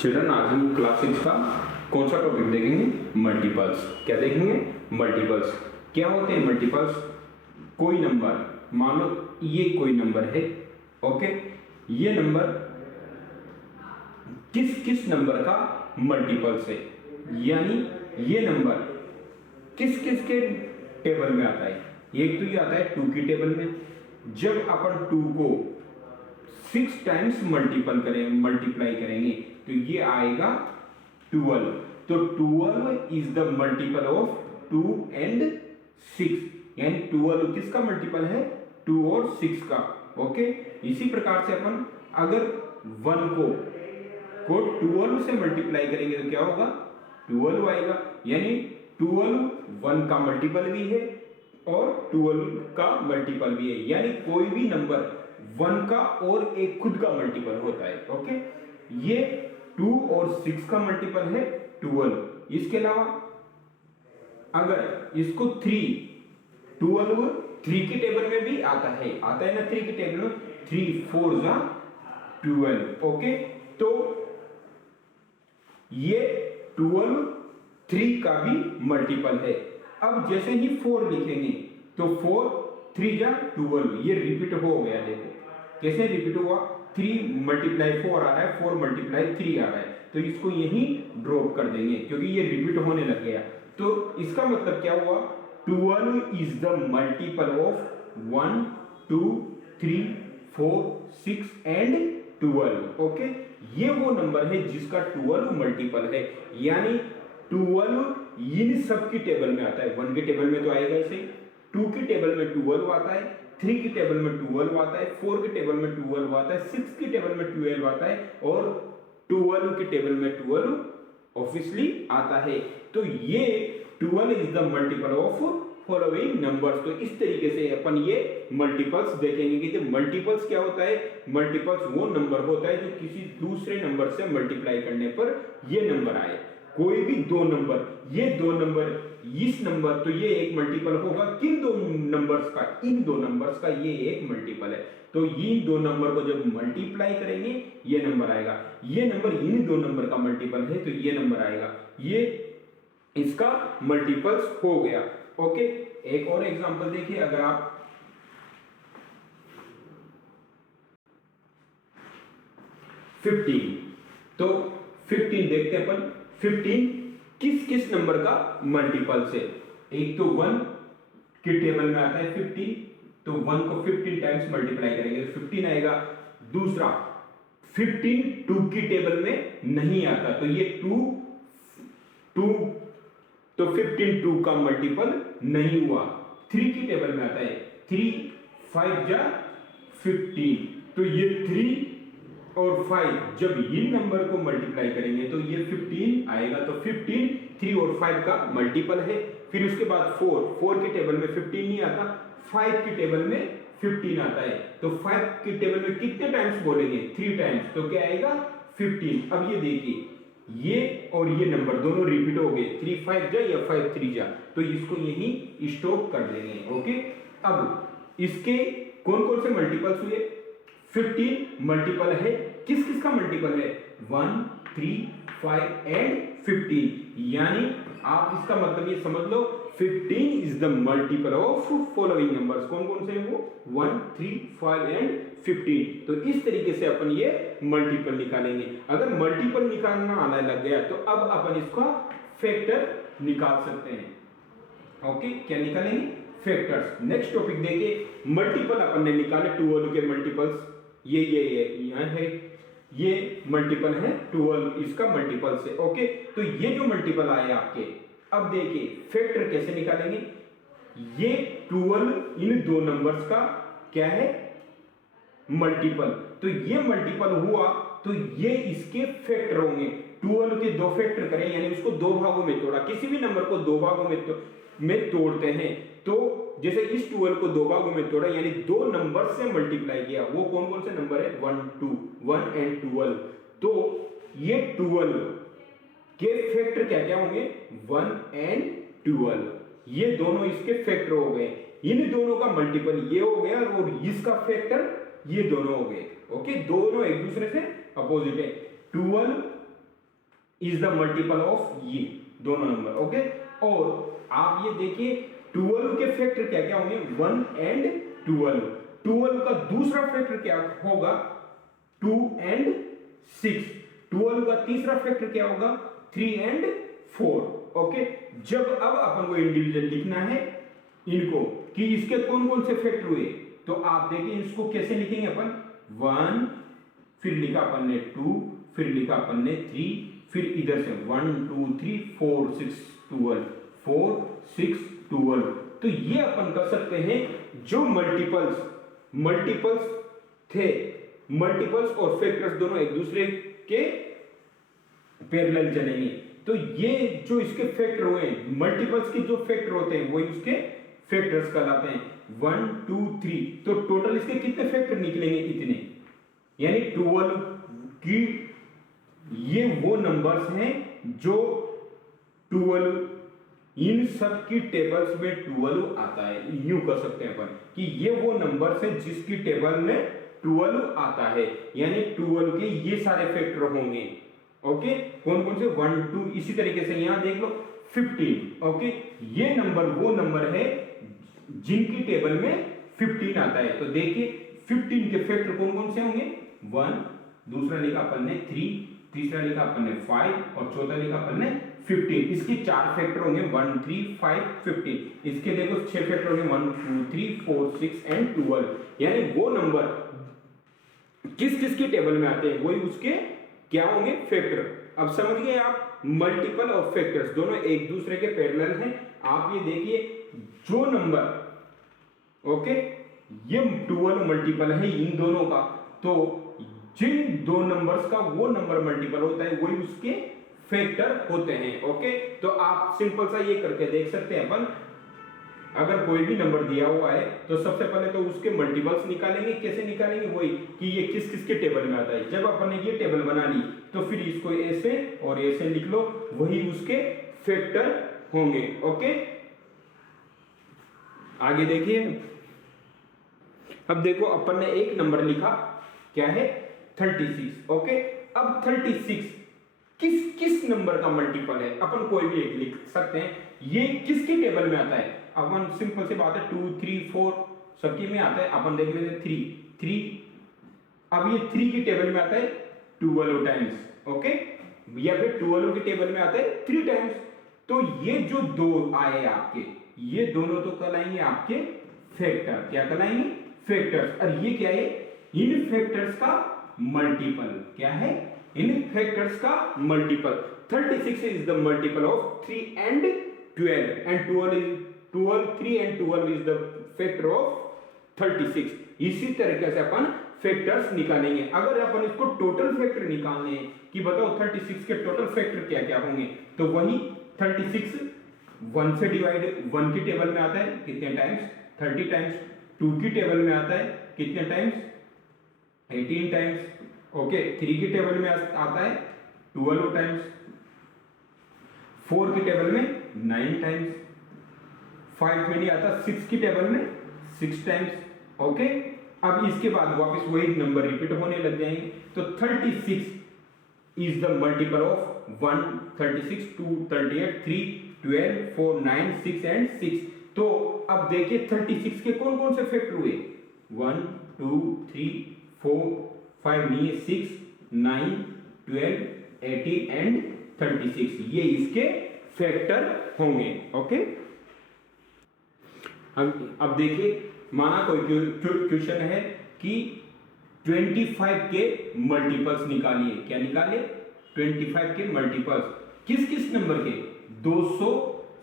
Children, आज हम class 6 का कौन सा टॉपिक देखेंगे? मल्टीपल्स। क्या देखेंगे? मल्टीपल्स। क्या होते हैं मल्टीपल्स? कोई नंबर, मान लो ये कोई नंबर है, ओके, ये नंबर किस किस नंबर का मल्टीपल्स है, यानी ये नंबर किस किस के टेबल में आता है। एक तो ये आता है 2 की टेबल में। जब अपन 2 को 6 टाइम्स मल्टीप्लाई करेंगे तो ये आएगा 12। तो 12 is the multiple of 2 and 6, यानी 12 किसका मल्टीपल है? 2 और 6 का। ओके, इसी प्रकार से अपन अगर 1 को 12 से मल्टीप्लाई करेंगे तो क्या होगा? 12 आएगा, यानी 12 1 का मल्टीपल भी है और 12 का मल्टीपल भी है, यानी कोई भी नंबर 1 का और एक खुद का मल्टीपल होता है। ओके, ये 2 और 6 का मल्टीपल है 12। इसके अलावा अगर इसको 12 3 की टेबल में भी आता है ना, 3 की टेबल में 3 4 जा 12। ओके, तो ये 12 3 का भी मल्टीपल है। अब जैसे ही 4 लिखेंगे तो 4 3 जा 12, ये रिपीट हो गया। देखो कैसे रिपीट हुआ, 3 मल्टीप्लाई 4 आ रहा है, 4 मल्टीप्लाई 3 आ रहा है, तो इसको यहीं ड्रॉप कर देंगे क्योंकि ये रिपीट होने लग गया। तो इसका मतलब क्या हुआ? 12 is the multiple of 1 2 3 4 6 and 12। Okay, ये वो नंबर है जिसका 12 मल्टीपल है, यानी 12 इन सब की टेबल में आता है। 1 की टेबल में तो आएगा ऐसे, 2 की टेबल में 12 आता है, 3 की टेबल में 12 आता है, 4 की टेबल में 12 आता है, 6 की टेबल में 12 आता है और 12 की टेबल में 12 ऑब्वियसली आता है। तो ये 12 is the multiple of following numbers. तो इस तरीके से अपन ये मल्टीपल्स देखेंगे कि जो मल्टीपल्स क्या होता है। मल्टीपल्स वो नंबर होता है जो किसी दूसरे नंबर से मल्टीप्लाई करने पर ये नंबर आए। कोई भी दो नंबर, ये दो नंबर, इस नंबर, तो ये एक मल्टीपल होगा किन दो नंबर्स का? इन दो नंबर्स का ये एक मल्टीपल है। तो ये दो नंबर को जब मल्टीप्लाई करेंगे ये नंबर आएगा। ये नंबर इन दो नंबर का मल्टीपल है तो ये नंबर आएगा। ये इसका मल्टीपल्स हो गया। ओके, एक और एग्जांपल देखिए। अगर आप तो 15 देखते हैं अपन। 15 किस किस नंबर का मल्टीपल से? एक तो 1 की टेबल में आता है 15, तो 1 को 15 टाइम्स मल्टीप्लाई करेंगे तो 15 आएगा। दूसरा 15 2 की टेबल में नहीं आता, तो ये 2 तो 15 2 का मल्टीपल नहीं हुआ। 3 की टेबल में आता है, 3 5 जा 15, तो ये 3 और 5 जब इन नंबर को मल्टीप्लाई करेंगे तो ये 15 आएगा। तो 15 3 और 5 का मल्टीपल है। फिर उसके बाद 4 की टेबल में 15 नहीं आता, 5 की टेबल में 15 आता है। तो 5 की टेबल में कितने टाइम्स बोलेंगे? 3 टाइम्स, तो क्या आएगा? 15। अब ये देखिए, ये और ये नंबर दोनों रिपीट हो गए, 3 5 जा या 5 3 जा, तो इसको यहीं स्टॉप कर देंगे। ओके, अब इसके कौन कौन से मल्टीपल्स हुए? 15 मल्टीपल है, किस किस का मल्टीपल है? 1 3 5 एंड 15, यानी आप इसका मतलब ये समझ लो 15 is the multiple of following numbers. कौन कौन से हैं वो? 1 3 5 एंड 15। तो इस तरीके से अपन ये मल्टीपल निकालेंगे। अगर मल्टीपल निकालना आने लग गया तो अब अपन इसका फैक्टर निकाल सकते हैं। ओके, क्या निकालेंगे? फैक्टर्स। नेक्स्ट टॉपिक देखिए, मल्टीपल अपन ने निकाले 12 के मल्टीपल्स। ये यहाँ है, ये मल्टीपल है 12, इसका मल्टीपल से। ओके, तो ये जो मल्टीपल आए आपके, अब देखिए फैक्टर कैसे निकालेंगे। ये 12 इन दो नंबर्स का क्या है? मल्टीपल। तो ये मल्टीपल हुआ तो ये इसके फैक्टर होंगे। 12 के दो फैक्टर करें, यानी उसको दो भागों में तोड़ा। किसी भी नंबर को दो भागों में तोड़ते हैं, तो जैसे इस 12 को दो भागों में तोड़ा, यानी दो नंबर से मल्टीप्लाई किया। वो कौन कौन से नंबर है? 1 एंड 12। तो ये 12 के फैक्टर क्या क्या होंगे? 1 एंड 12, ये दोनों इसके फैक्टर हो गए। इन दोनों का मल्टीपल ये हो गया और इसका फैक्टर ये दोनों हो गए। ओके, दोनों एक दूसरे से अपोजिट है। 12 इज द मल्टीपल ऑफ ये दोनों नंबर। ओके, और आप ये देखिए 12 के फैक्टर क्या क्या होंगे, 1 एंड 12। 12 का दूसरा फैक्टर क्या होगा, 2 एंड 6। 12 का तीसरा फैक्टर क्या होगा, 3 एंड 4। ओके, जब अब अपन को इंडिविजुअल लिखना है इनको कि इसके कौन कौन से फैक्टर हुए, तो आप देखिए इसको कैसे लिखेंगे अपन, 1, फिर लिखा अपन ने 2, फिर लिखा अपन ने 3, फिर इधर से 1 2 3 4 6 12, 4 6 12। तो ये अपन कर सकते हैं जो मल्टीपल्स थे, मल्टीपल्स और फैक्टर्स दोनों एक दूसरे के पैरेलल चलेंगे। तो ये जो इसके फैक्टर हुए, मल्टीपल्स के जो फैक्टर होते हैं वही उसके फैक्टर्स कहलाते हैं। 1 2 3, तो टोटल इसके कितने फैक्टर निकलेंगे, इतने, यानी 12 की ये वो नंबर्स हैं जो 12 इन सब की टेबल्स में 12 आता है। यूं कर सकते हैं अपन कि ये वो नंबर्स हैं जिसकी टेबल में 12 आता है, यानी 12 के ये सारे फैक्टर होंगे। ओके, कौन कौन से, 1 2, इसी तरीके से यहां देख लो 15। ओके, ये नंबर वो नंबर है जिनकी टेबल में 15 आता है। तो देखिए 15 के फैक्टर कौन कौन से होंगे, 1, दूसरा लिखा अपन ने 3, तीसरा लिखा अपन ने 5 और चौथा लिखा अपन ने 15। इसके 4 फैक्टर होंगे, 1 3 5 15। इसके देखो 6 फैक्टर होंगे, 1 2 3 4 6 एंड 12। यानी वो नंबर किस किस की टेबल में आते हैं वही उसके क्या होंगे, फैक्टर। अब समझ गए आप, मल्टीपल और फैक्टर्स दोनों एक दूसरे के पैरेलल हैं। आप ये देखिए जो नंबर, ओके, ये 12 मल्टीपल है इन दोनों का, तो जिन दो नंबर्स का वो नंबर मल्टीपल होता है वही उसके फैक्टर होते हैं। ओके, तो आप सिंपल सा ये करके देख सकते हैं अपन, अगर कोई भी नंबर दिया हुआ है तो सबसे पहले तो उसके मल्टीपल्स निकालेंगे। कैसे निकालेंगे, वही कि ये किस किस के टेबल में आता है। जब अपन ने ये टेबल बना ली तो फिर इसको ऐसे और ऐसे लिख लो, वही उसके फैक्टर होंगे। ओके, आगे देखिए, अब देखो अपन ने एक नंबर लिखा, क्या है, 36। ओके, अब 36 किस किस नंबर का मल्टीपल है, अपन कोई भी एक लिख सकते हैं। ये किसके टेबल में आता है, अपन सिंपल सी बात है 2 3 4 सबकी में आता है। अपन देख लेते हैं 3। अब ये 3 की टेबल में आता है 12 टाइम्स। ओके, या फिर 12 की टेबल में आता है 3 टाइम्स। तो ये जो दो आए आपके, ये दोनों तो कहलाएंगे आपके फैक्टर। क्या कहलाएंगे, फैक्टर्स। और ये क्या है, इन फैक्टर्स का मल्टीपल। क्या है, इन फैक्टर्स का multiple. 36 is the multiple of 3 and 12, and 3 and 12 is the factor of 36। इसी तरीके से अपन फैक्टर्स निकालेंगे। अगर अपन इसको टोटल फैक्टर निकालने हैं कि बताओ 36 के टोटल फैक्टर क्या क्या होंगे, तो वही 36 1 से डिवाइड, 1 की टेबल में आता है कितने टाइम्स, 30 टाइम्स। 2 की टेबल में आता है कितने टाइम्स, 18 टाइम्स। ओके, 3 की टेबल में आता है 12 टाइम्स। 4 की टेबल में 9 टाइम्स। 5 में नहीं आता, 6 की टेबल में 6 टाइम्स। ओके, अब इसके बाद वापस वही नंबर रिपीट होने लग जाएंगे। तो 36 is the multiple of 1, 36, 2, 38, 3, 12, 4, 9, 6 and 6। तो अब देखिए 36 के कौन कौन से फैक्टर हुए, 1 2 3 4 5 नहीं, 6 9 12 18 एंड 36। ये इसके फैक्टर होंगे। ओके, अब देखिए, माना कोई क्वेश्चन है कि 25 के मल्टीपल्स निकालिए। क्या निकालिए, 25 के मल्टीपल्स। किस किस नंबर के, 200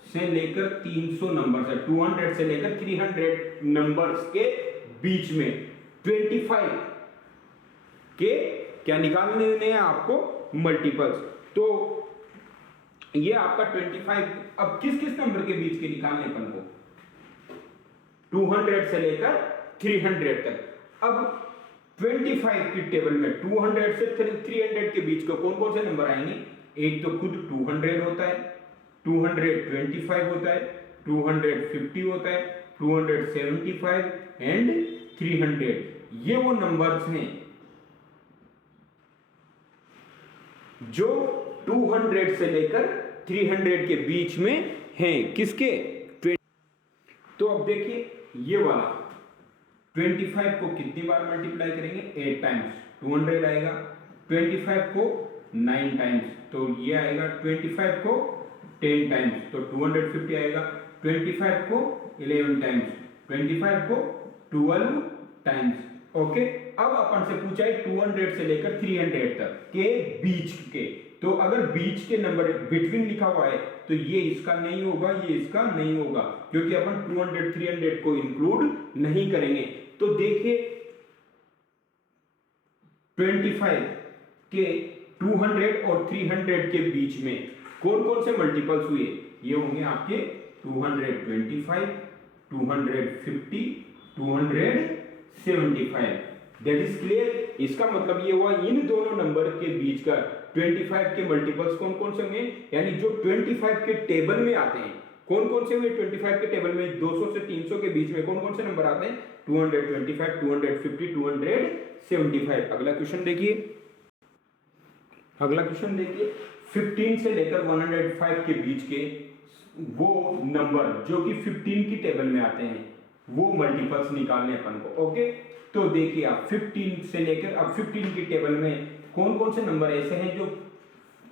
से लेकर 300 नंबर है, 200 से लेकर 300 नंबर्स के बीच में 25 के क्या निकालने हैं आपको, मल्टीपल्स। तो ये आपका 25, अब किस किस नंबर के बीच के निकालने अपन को, 200 से लेकर 300 तक। अब 25 की टेबल में 200 से 300 के बीच को कौन कौन से नंबर आएंगे, एक तो खुद 200 होता है, 225 होता है, 250 होता है, 275 एंड 300। ये वो नंबर्स हैं जो 200 से लेकर 300 के बीच में हैं। किसके? 20। तो अब देखिए ये वाला 25 को कितनी बार मल्टीप्लाई करेंगे? 8 टाइम्स 200 आएगा। 25 को 9 टाइम्स, तो ये आएगा 25 को 10 टाइम्स, तो 250 आएगा। 25 को 11 टाइम्स, 25 को 12 टाइम्स। ओके, अब अपन से पूछा है 200 से लेकर 300 तक के बीच के, तो अगर बीच के नंबर बिटवीन लिखा हुआ है तो ये इसका नहीं होगा, ये इसका नहीं होगा, क्योंकि अपन 200 300 को इंक्लूड नहीं करेंगे। तो देखिए 25 के 200 और 300 के बीच में कौन कौन से मल्टीपल्स हुए? ये होंगे आपके 225, 250, 275। That is clear. इसका मतलब ये हुआ इन दोनों नंबर के बीच का 25 के मल्टीपल्स कौन कौन से होंगे, यानी जो 25 के टेबल में आते हैं, कौन कौन से हुए 25 के टेबल में 200 से 300 के बीच में कौन कौन से नंबर आते हैं? 225, 250, 275। अगला क्वेश्चन देखिए, अगला क्वेश्चन देखिए 15 से लेकर 105 के बीच के वो नंबर जो कि 15 की टेबल में आते हैं, वो मल्टीपल्स निकालने अपन को। ओके, तो देखिए आप 15 से लेकर अब 15 की टेबल में कौन कौन से नंबर ऐसे हैं जो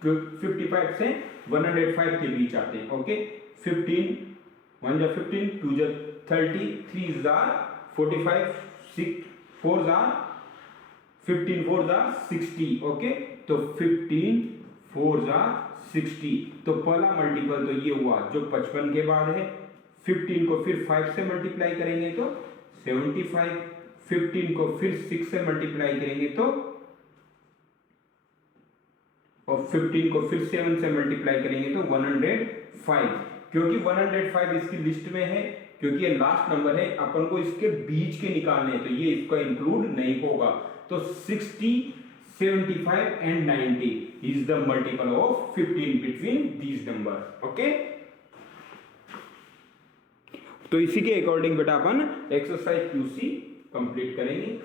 55 से 105 के बीच आते हैं। ओके, 15 1 जा 15, 2 जा 30, 3 जा 45, 6 4 जा 15, 4 जा 60। ओके, तो 15 4 जा 60। तो पहला मल्टीपल तो ये हुआ जो 55 के बाद है। 15 को फिर 5 से मल्टीप्लाई करेंगे तो 75, 15 को फिर 6 से मल्टीप्लाई करेंगे तो, और 15 को फिर 7 से मल्टीप्लाई करेंगे तो 105। क्योंकि 105 इसकी लिस्ट में है, क्योंकि ये लास्ट नंबर है, अपन को इसके बीच के निकालने हैं, तो ये इसका इंक्लूड नहीं होगा। तो 60, 75 and 90 is the multiple of 15 between these number. Okay, तो इसी के अकॉर्डिंग बेटा अपन एक्सरसाइज QC कंप्लीट करेंगे।